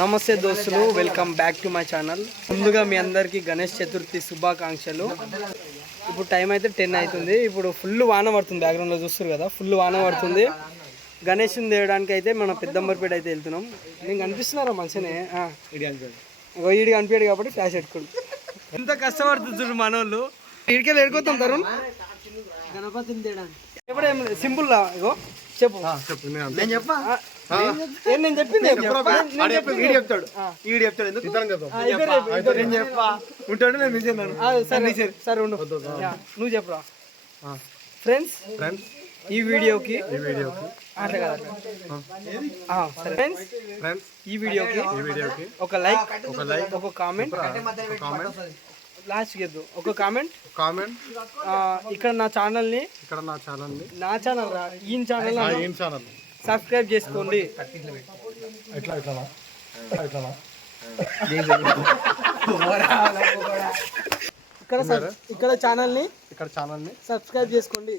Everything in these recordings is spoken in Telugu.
నమస్తే దోస్తులు, welcome back to my channel. ముందుగా మీ అందరికీ గణేష్ చతుర్థి శుభాకాంక్షలు. ఇప్పుడు టైం అయితే 10 అవుతుంది. ఇప్పుడు ఫుల్ వాన పడుతుంది, బ్యాక్గ్రౌండ్లో చూస్తారు కదా, ఫుల్ వాన పడుతుంది. గణేష్ని తేయడానికి అయితే మన పెద్దంబర్పేట అయితే వెళ్తున్నాం. నేను కనిపిస్తున్నారా మంచిగానే? ఈడి కనిపించాడు కాబట్టి ఫ్లాష్ పెట్టుకోండి. ఎంత కష్టపడుతుంది చూడు మనోళ్ళు. ఇడికెళ్ళి ఎడుకొస్తాం తరుణ్ గణపతిని తేయడానికి. ఎప్పుడేం సింపుల్ రా, ఇగో చెప్పు. నేను చెప్పా, నేను చెప్పింది చెప్తాడు. సరే ఉండు, నువ్వు చెప్పరా. ఫ్రెండ్స్ ఈ వీడియోకి ఈ వీడియోకి ఒక లైక్, ఒక కామెంట్, లాస్ట్ గెద్దు ఒక కామెంట్. ఇక్కడ నా ఛానల్ని నా ఛానల్ రా, ఈ ఛానల్ సబ్స్క్రైబ్ చేసుకోండి. ఇక్కడ ఛానల్ని సబ్స్క్రైబ్ చేసుకోండి.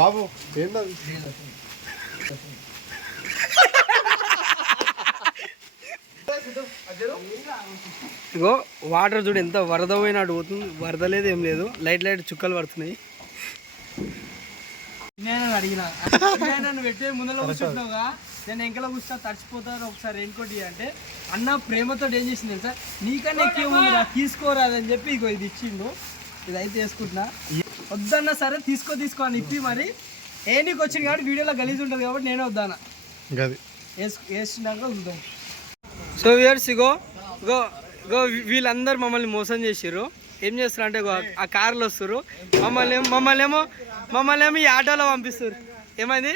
బాబు ఏంటది? ఇగో వాటర్ చూడు ఎంత వరద పోయినట్టు పోతుంది. వరద లేదు, ఏం లేదు, లైట్ చుక్కలు పడుతున్నాయి. నేను అడిగినా నన్ను పెట్టే ముందర కూర్చుంటున్నావుగా, నేను ఎంకలో కూర్చొని తడిచిపోతాను, ఒకసారి ఇంకోటి అంటే అన్న ప్రేమతో ఏం చేసింది సార్, నీకన్నా ఎక్కువ తీసుకోరాదని చెప్పి ఇగో ఇది ఇచ్చిండు. ఇది అయితే వేసుకుంటున్నా. వద్దన్నా సరే తీసుకో అని ఇప్పి మరి నీకు వచ్చింది కాబట్టి వీడియోలో గలీజ్ ఉంటుంది కాబట్టి నేనే వద్దానా వేసినాక చూద్దాం. సో వ్యూవర్స్, ఇగో వీళ్ళందరూ మమ్మల్ని మోసం చేసారు. ఏం చేస్తారు అంటే ఆ కార్లు వస్తారు, మమ్మల్ని ఏమో ఈ ఆటోలో పంపిస్తారు. ఏమైంది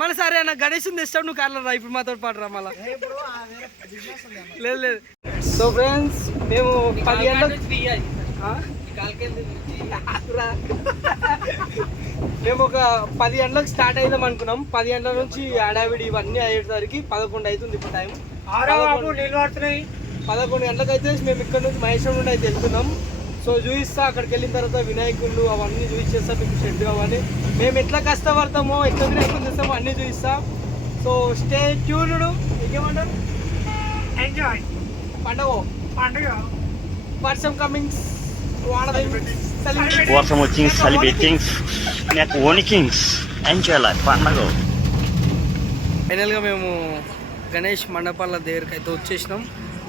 మళ్ళీ? సరే అన్న గణేష్ని తెస్తావు, నువ్వు కార్లో రా, ఇప్పుడు మాతో పాటు రా మళ్ళా. లేదు. సో ఫ్రెండ్స్, మేము 10 గంటలకు మేము ఒక 10 గంటలకు స్టార్ట్ అవుదాం అనుకున్నాం. 10 గంటల నుంచి హడావిడి ఇవన్నీ అయ్యేసరికి 11 అవుతుంది. ఇప్పుడు టైం 11 గంటలకు అయితే మేము ఇక్కడ నుంచి మహేశ్వరం నుండి అయితే వెళ్తున్నాం. సో చూపిస్తా, అక్కడికి వెళ్ళిన తర్వాత వినాయకుళ్ళు అవన్నీ చూపించేస్తా మీకు. షెడ్ అవన్నీ మేము ఎట్లా కష్టపడతామో, ఎట్లా వినాయకులు తెస్తామో అన్నీ చూపిస్తా. So stay tuned. ఇంకేమంటారు? ఎంజాయ్ పండుగ వర్షం కమింగ్స్, వర్షం వచ్చింది, సెలబ్రేటింగ్స్, నాకు ఓనికింగ్స్, ఎంజాయ్ లైఫ్ పండుగ. ఫైనల్గా మేము గణేష్ మండపాల దగ్గరికి అయితే వచ్చేసినాం.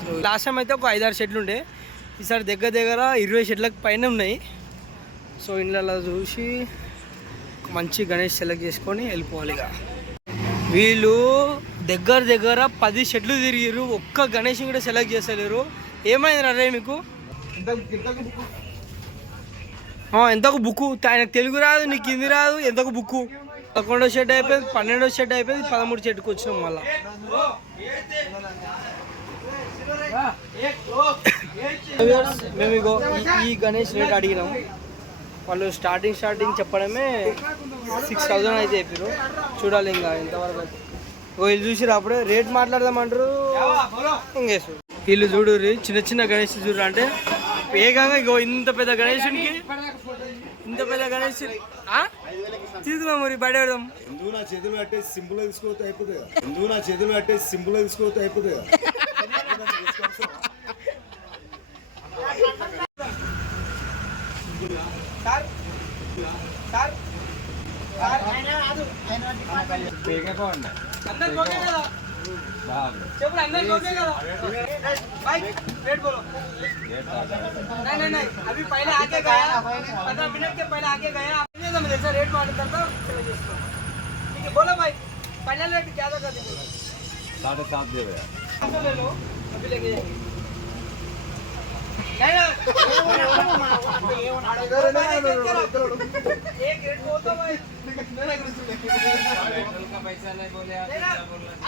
సో లాస్ట్ టైం అయితే ఒక 5-6 షెడ్లు ఉండే, ఈసారి దగ్గర 20 షెడ్లకు పైన ఉన్నాయి. సో ఇంట్లో చూసి మంచి గణేష్ సెలెక్ట్ చేసుకొని వెళ్ళిపోవాలి. ఇక వీళ్ళు దగ్గర 10 షెడ్లు తిరిగిరు, ఒక్క గణేష్ని కూడా సెలెక్ట్ చేస్తలేరు. ఏమైంది రే మీకు? ఎంతకు బుక్కు? ఆయనకు తెలుగు రాదు, నీకు హిందీ రాదు, ఎంతకు బుక్కు? 11వ షెడ్ అయిపోయింది, 12వ షెడ్ అయిపోయింది, 13వ షెడ్కి వచ్చినాం మళ్ళా. మేము ఇగో ఈ గణేష్ రేట్ అడిగినాం. వాళ్ళు స్టార్టింగ్ చెప్పడమే 6000 అయితే చెప్పారు. చూడాలి ఇంకా ఎంతవరకు అయితే. వీళ్ళు చూసిరు అప్పుడే రేట్ మాట్లాడదామంటారు, ఇంకేసు వీళ్ళు చూడు చిన్న గణేష్ చూడు అంటే వేగంగా ఇగో ఇంత పెద్ద గణేషునికి తీసుకున్నాం. మరి బయట పెడదాం. ఎందుకు నా చేతులు కట్టే సింపుల్ తీసుకోవద్దు అయిపోతుంది. చెప్పు అందరికి ఓకే కదా? रेट बोलो। नहीं अभी पहले आके गया 15 मिनट के पहले आके गया जैसा रेट मारता था ठीक है। बोलो भाई फाइनल रेट क्या कर देंगे? 7.5 दे भैया ले लो अभी लेके जाएंगे। एक रेट बोल दो भाई का पैसा नहीं बोले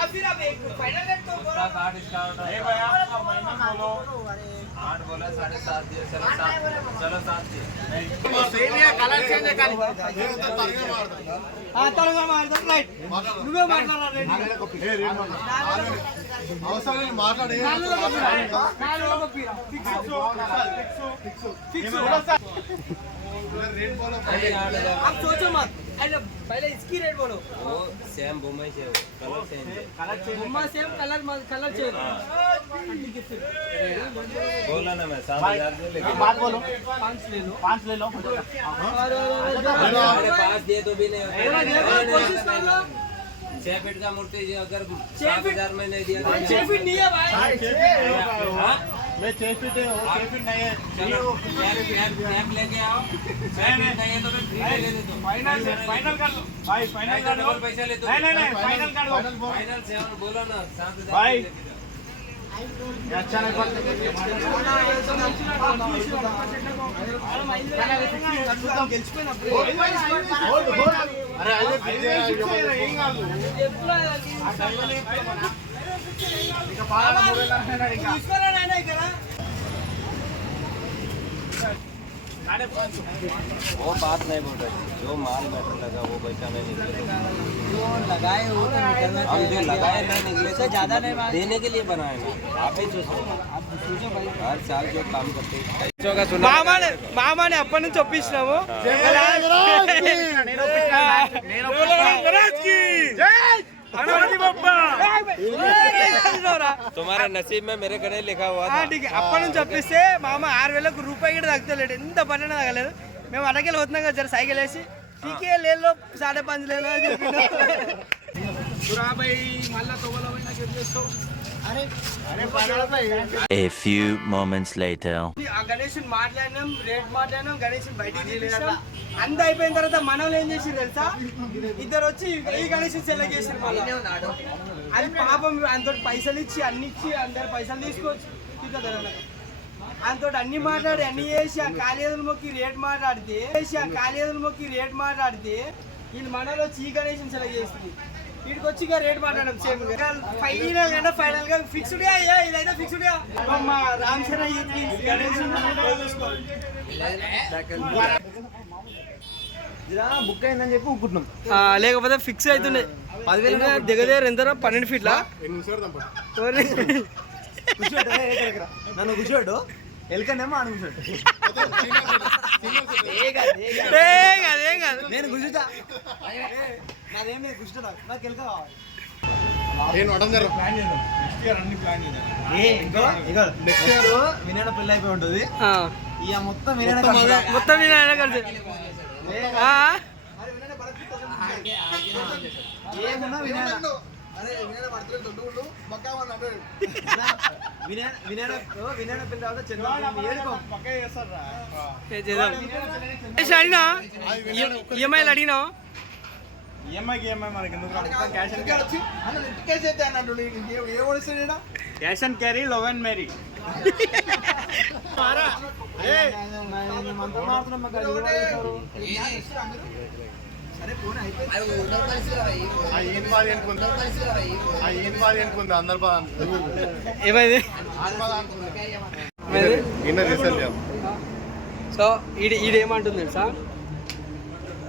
अब फिर आप एक फाइनल रेट तो बोलो। 8 स्टार्ट है भाई आपका फाइनल बोलो 8 बोला 7.5 दिए चलो 7 दिए ऑस्ट्रेलिया कलर चेंज कर हां तरंगा मार दो फ्लाइट నువ్వే మాట్లాడరా రెడీ ఏ రేట్ అవసరం లేదు మాట్లాడే నాలుగు పీరా ఫిక్స్ आप सोचो मत, अरे पहले इसकी रेट बोलो। वो सेम बुम्बई से कलर सेम है। बुम्मा सेम कलर चाहिए। बोला ना मैं 7,000 दे लेके बात बोलो, 5 ले लो। 5 ले लो। हमारे पास दे तो भी नहीं कोशिश कर लो। 6 फीट का मूर्ति जी अगर 6 फीट 7,000 में नहीं दिया 6 फीट नहीं है भाई। मैं 6 फीट है, वो 6 फीट नहीं है। चलो कैप लेके आओ। 6 फीट नहीं है तो फिर फ्री में दे दे दो। फाइनल कर लो भाई, फाइनल कर दो। डबल पैसा ले दो। नहीं, फाइनल कर दो फाइनल 7 बोलो ना 7,000 भाई। लेके दो। ये अच्छा नहीं पड़ता। अरे ఏం కాదు. ఇక పాలన మూడేళ్ళ ఇంకా वो बात नहीं बोल रहे जो माल बैठने लगा वो पैसा नहीं निकले जो लगाए वो तो निकलना हम जो लगाए नहीं निकले तो ज्यादा नहीं बात। देने के लिए बनाए ना आप ही सोचो हर साल जो काम करते हैं మామని అప్పటి నుంచి ఒప్పించినాము तुम्हारे नसीब में मेरे घर लिखा हुआ था అప్పటి నుంచి ఒప్పిస్తే మామ 6,000 రూపాయి కూడా తగ్గలేడు, ఎంత పని తగ్గలేదు. మేము అడగలు పోతున్నాం కదా జర సైకిల్ వేసి టీకే లేలో 5.5 లేలో అని చెప్పిండు. A few moments later. ఆ గణేష్ మాట్లాడినాం, రేట్ మాట్లాడినాం, గణేష్ బయటికి తీసేసాం. అంత అయిపోయిన తర్వాత మనోళ్ళు ఏం చేసి తెలుసా, ఇద్దరు వచ్చి ఈ గణేష్ సెలెక్ట్ చేసారు. అది పాపం అంత పైసలు ఇచ్చి అన్ని ఇచ్చి అందరు పైసలు తీసుకోవచ్చు. అంతో అన్ని మాట్లాడి అన్ని చేసి ఆ కాళీదులు మొక్కి రేట్ మాట్లాడితే వీళ్ళు మనలో వచ్చి ఈ గణేష్ సెలెక్ట్ చేస్తుంది. వీడికి వచ్చి రేట్ మాట్లాడడం సేమ్ ఫైనల్ గా ఫిక్స్డ్ గా ఇదైతే ఫిక్స్డ్ గా మా రామ్ చరణ్ బుక్ అయిందని చెప్పి ఊపుకుంటున్నాం. లేకపోతే ఫిక్స్ అవుతుండే. దగ్గర ఎంత 12 ఫీట్ల నన్ను కూర్చోడు ఎలుకనేమో అని కూర్చోడు. ఏం కాదు నేను కూర్చుంటా, నాదేం లేదు కూర్చుంటా, నాకు ఎలుక కావాలి. నెక్స్ట్ ఇయర్ వినాయన పెళ్ళి అయిపోయి ఉంటుంది. ఇక మొత్తం వినాయన మొత్తం కలిసి ఏమున్నా వినాయన వినాయన పెళ్ళి తర్వాత అడిగినా ఈఎంఐలు అడిగినా ఈఎంఐకి మనకి ఎందుకు cash and carry love and marry. ఏమైంది? సో ఈడేమంటుంది తెలుసా,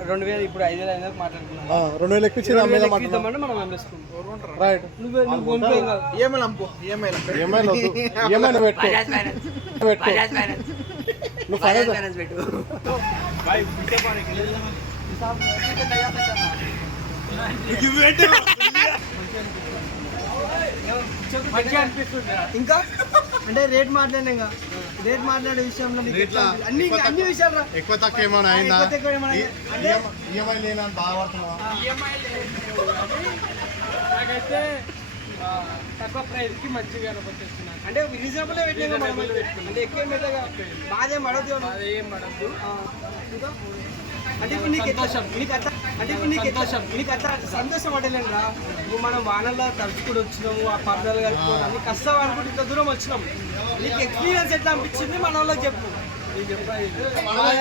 2,000 ఇప్పుడు 5,000 అయినా మాట్లాడుకున్నాం. 2,000 ఎక్కువ మనం అమ్మేసుకుంటాం. నువ్వు కొనుక్కో ఇంకా. ఈఎంఐలు అమ్ముకో, ఈఎంఐలు ఇంకా అంటే రేట్ మాట్లాడినా, ఇంకా రేట్ మాట్లాడే విషయంలో అన్ని విషయాలు ఎక్కువ తక్కువ ఏమైనా అయిందా? ఈఎంఐ లేనా బాధపడుతున్నా? నాకైతే తక్కువ ప్రైస్ కి మంచిగా వచ్చేస్తున్నాను. అంటే రీజనబుల్ పెట్టినా అంటే ఎక్కువ పెట్టగా బాధేం పడద్దు. అంటే ఇప్పుడు నీకు అట్లా సంతోషం పడలేనురా. నువ్వు మనం వానల్లో తడుచుకుని వచ్చినాము, ఆ పర్దాలు కలుపుకోవడం అన్ని కష్టం అనుకుంటే ఇంత దూరం వచ్చినాం. నీకు ఎక్స్పీరియన్స్ ఎట్లా అనిపించింది మన వాళ్ళకి చెప్పు.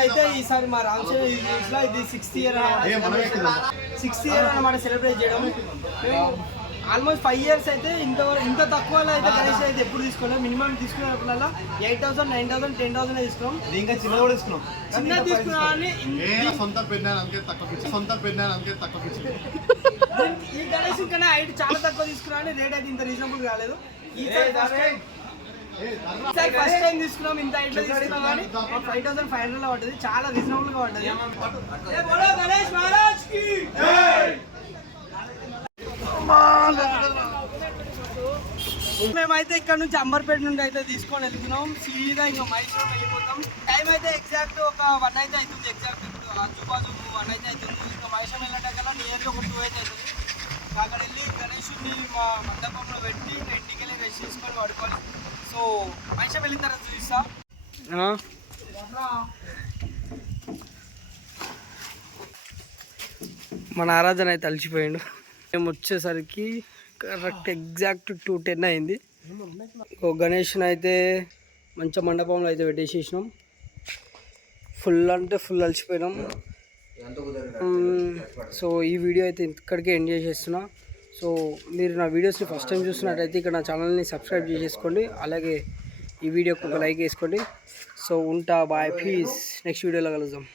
అయితే ఈసారి మా రామచంద్ర ఇది 6th ఇయర్ అన్నమాట సెలబ్రేట్ చేయడం. ఆల్మోస్ట్ 5 years అయితే ఇంత తక్కువలో అయితే గణేష్ అయితే ఎప్పుడు తీసుకోలేదు. మినిమం తీసుకున్నప్పుడల్లా 8,000, 9,000, 10,000 తీసుకున్నాం. ఇంకా చిన్నది కూడా తీసుకున్నాం. చిన్న తీసుకున్నా అని సొంత పెద్దాను అందుకే తక్కువ ఈ గణేష్ కన్నా హైట్ చాలా తక్కువ తీసుకున్నా అని రేట్ అయితే ఇంత రీజనబుల్ రాలేదు. ఈసారి ఫస్ట్ టైం తీసుకున్నాం, ఇంత ఇట్లా తీసుకున్నాం కానీ 5500 లో పడ్డది, చాలా రీజనబుల్ గా పడ్డది. ఏ బోలో గణేష్ మహారాజ్ కి జై. మేమైతే ఇక్కడ నుంచి అంబర్పేట నుండి అయితే తీసుకొని వెళ్తున్నాం, సీదా ఇంకా మైసూర్ వెళ్ళిపోతాం. టైం అయితే ఎగ్జాక్ట్ ఒక 1 అయితే అవుతుంది, ఎగ్జాక్ట్ ఇప్పుడు ఆజుబాజు 1 అయితే అవుతుంది. ఇంకా మైసూర్ వెళ్ళేటకల్లా నియర్గా ఒక 2 అయితే అవుతుంది. అక్కడ వెళ్ళి గణేషుని మా మండపంలో పెట్టి ఇంటికి వెళ్ళి రెస్ట్ చేసుకొని పడుకోవాలి. సో మైసూర్ వెళ్ళిన తర్వాత చూపిస్తా. మన ఆరాధన అయితే అలసిపోయిండు. మేము వచ్చేసరికి కరెక్ట్ ఎగ్జాక్ట్ 2:10 అయింది. గణేష్ని అయితే మంచి మండపంలో అయితే పెట్టేసేసినాం. ఫుల్ అంటే ఫుల్ అలసిపోయినాం. సో ఈ వీడియో అయితే ఇక్కడికే ఎండ్ చేసేస్తున్నా. సో మీరు నా వీడియోస్ని ఫస్ట్ టైం చూస్తున్నట్టయితే ఇక్కడ నా ఛానల్ని సబ్స్క్రైబ్ చేసేసుకోండి, అలాగే ఈ వీడియోకి ఒక లైక్ వేసుకోండి. సో ఉంటా, బాయ్, ప్లీజ్ నెక్స్ట్ వీడియోలో కలుద్దాం.